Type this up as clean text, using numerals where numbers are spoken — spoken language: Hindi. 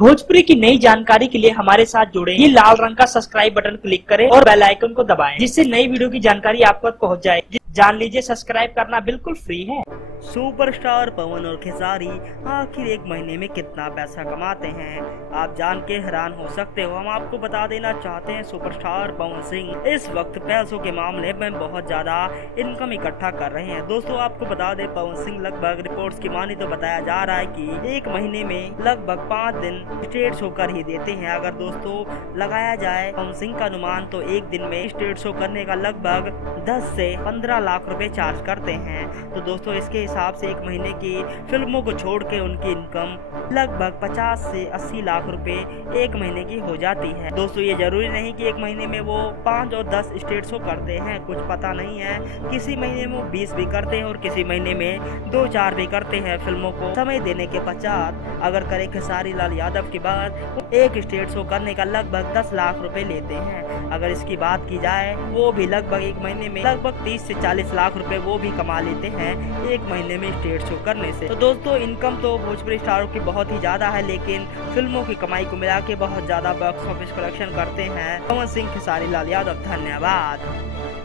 भोजपुरी की नई जानकारी के लिए हमारे साथ जुड़े। ये लाल रंग का सब्सक्राइब बटन क्लिक करें और बेल आइकन को दबाएं, जिससे नई वीडियो की जानकारी आप तक पहुंच जाए। जान लीजिए, सब्सक्राइब करना बिल्कुल फ्री है। सुपरस्टार पवन और खेसारी आखिर एक महीने में कितना पैसा कमाते हैं, आप जान के हैरान हो सकते हो। हम आपको बता देना चाहते हैं, सुपरस्टार पवन सिंह इस वक्त पैसों के मामले में बहुत ज्यादा इनकम इकट्ठा कर रहे हैं। दोस्तों आपको बता दें, पवन सिंह लगभग रिपोर्ट्स की मानी तो बताया जा रहा है कि एक महीने में लगभग 5 दिन स्टेज शो कर ही देते हैं। अगर दोस्तों लगाया जाए पवन सिंह का अनुमान, तो एक दिन में स्टेज शो करने का लगभग 10 से 15 लाख रुपए चार्ज करते हैं। तो दोस्तों इसके हिसाब से एक महीने की फिल्मों को छोड़ के उनकी इनकम लगभग 50 से 80 लाख रुपए एक महीने की हो जाती है। दोस्तों ये जरूरी नहीं कि एक महीने में वो 5 और 10 स्टेज शो करते हैं, कुछ पता नहीं है। किसी महीने में वो 20 भी करते हैं और किसी महीने में 2-4 भी करते हैं। फिल्मों को समय देने के पश्चात अगर करे खेसारी लाल यादव के बाद एक स्टेज शो करने का लगभग 10 लाख रुपए लेते हैं। अगर इसकी बात की जाए, वो भी लगभग एक महीने में लगभग 30 से 40 लाख रुपए वो भी कमा लेते हैं एक महीने में स्टेज शो करने से। तो दोस्तों इनकम तो भोजपुरी स्टारों की बहुत ही ज्यादा है, लेकिन फिल्मों की कमाई को मिला के बहुत ज्यादा बॉक्स ऑफिस कलेक्शन करते हैं पवन सिंह खेसारी लाल यादव। धन्यवाद।